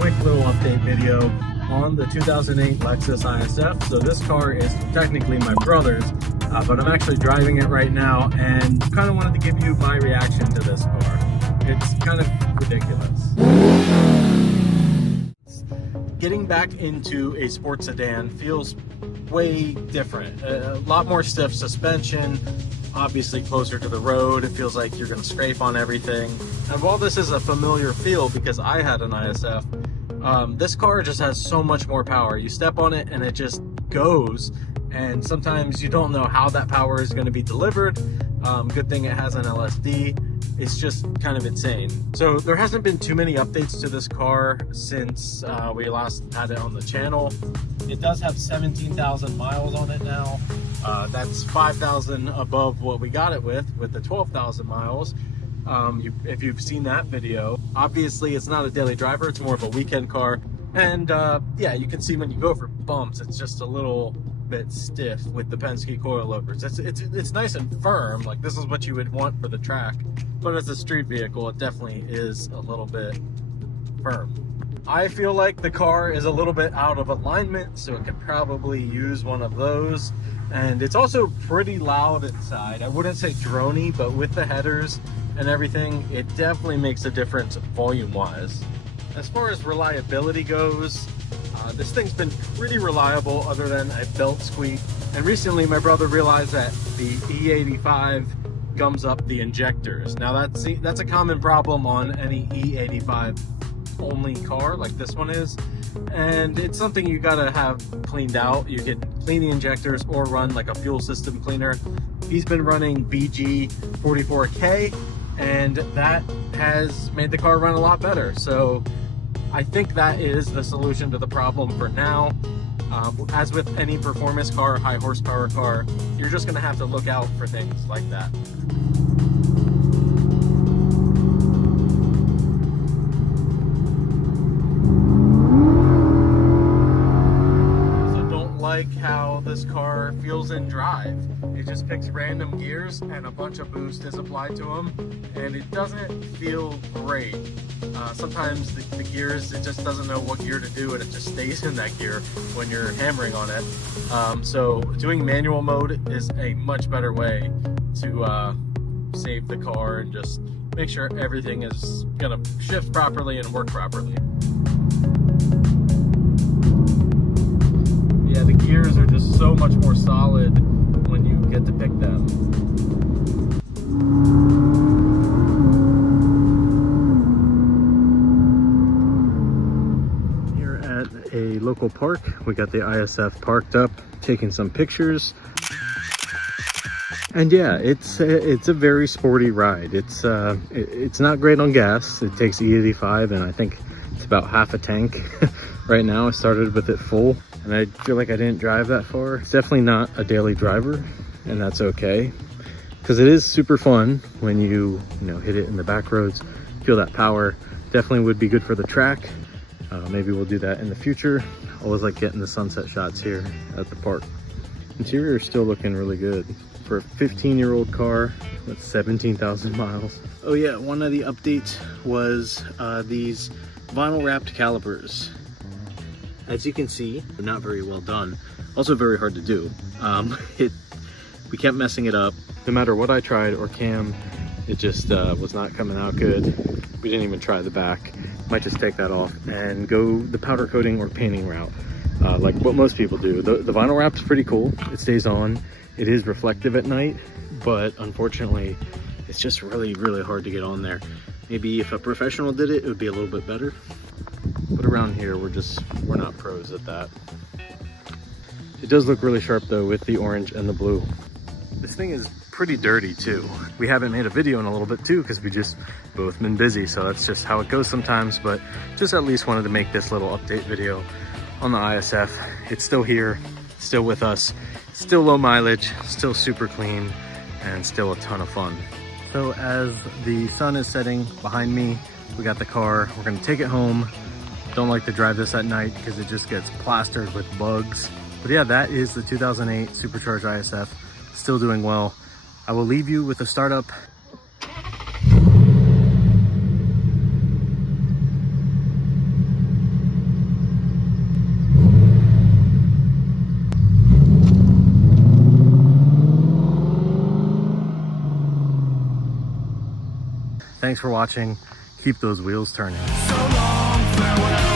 quick little update video on the 2008 Lexus IS F. So this car is technically my brother's, but I'm actually driving it right now and kind of wanted to give you my reaction to this car. It's kind of ridiculous. Getting back into a sports sedan feels way different. A lot more stiff suspension, obviously closer to the road. It feels like you're going to scrape on everything. And while this is a familiar feel because I had an ISF, this car just has so much more power. You step on it and it just goes, and sometimes you don't know how that power is going to be delivered. Good thing it has an LSD. It's just kind of insane. So there hasn't been too many updates to this car since we last had it on the channel. It does have 17,000 miles on it now. That's 5,000 above what we got it with the 12,000 miles. If you've seen that video, obviously it's not a daily driver, it's more of a weekend car. And yeah, you can see when you go for bumps, it's just a little bit stiff with the Penske coilovers. It's nice and firm, like this is what you would want for the track. But as a street vehicle, it definitely is a little bit firm. I feel like the car is a little bit out of alignment, so it could probably use one of those. And it's also pretty loud inside. I wouldn't say droney, but with the headers and everything, it definitely makes a difference volume-wise. As far as reliability goes, this thing's been pretty reliable other than a belt squeak. And recently my brother realized that the E85 gums up the injectors. Now that's a common problem on any E85 only car like this one is, and it's something you gotta have cleaned out. You can clean the injectors or run like a fuel system cleaner. He's been running BG 44K, and that has made the car run a lot better. So I think that is the solution to the problem for now. As with any performance car, high horsepower car, you're just gonna have to look out for things like that. Like how this car feels in drive. It just picks random gears and a bunch of boost is applied to them, and it doesn't feel great. Sometimes the gears, it just doesn't know what gear to do, and it just stays in that gear when you're hammering on it. So doing manual mode is a much better way to save the car and just make sure everything is gonna shift properly and work properly. Yeah, the gears are just so much more solid when you get to pick them. Here at a local park, we got the ISF parked up, taking some pictures. And yeah, it's a very sporty ride. It's not great on gas. It takes E85, and I think it's about half a tank right now. I started with it full, and I feel like I didn't drive that far. It's definitely not a daily driver, and that's okay, because it is super fun when you hit it in the back roads, feel that power. Definitely would be good for the track. Maybe we'll do that in the future. Always like getting the sunset shots here at the park. Interior is still looking really good for a 15-year-old car with 17,000 miles. Oh yeah, one of the updates was these vinyl wrapped calipers. As you can see, they're not very well done. Also very hard to do. We kept messing it up. No matter what I tried, or Cam, it just was not coming out good. We didn't even try the back. Might just take that off and go the powder coating or painting route, like what most people do. The vinyl wrap's pretty cool. It stays on. It is reflective at night, but unfortunately, it's just really, really hard to get on there. Maybe if a professional did it, it would be a little bit better. But around here, we're not pros at that. It does look really sharp though with the orange and the blue. This thing is pretty dirty too. We haven't made a video in a little bit too because we just both been busy, so that's just how it goes sometimes. But just at least wanted to make this little update video on the ISF. It's still here, still with us, still low mileage, still super clean, and still a ton of fun. So as the sun is setting behind me, we got the car. We're gonna take it home. Don't like to drive this at night because it just gets plastered with bugs. But yeah, that is the 2008 Supercharged ISF, still doing well. I will leave you with a startup. Thanks for watching. Keep those wheels turning. So long, farewell.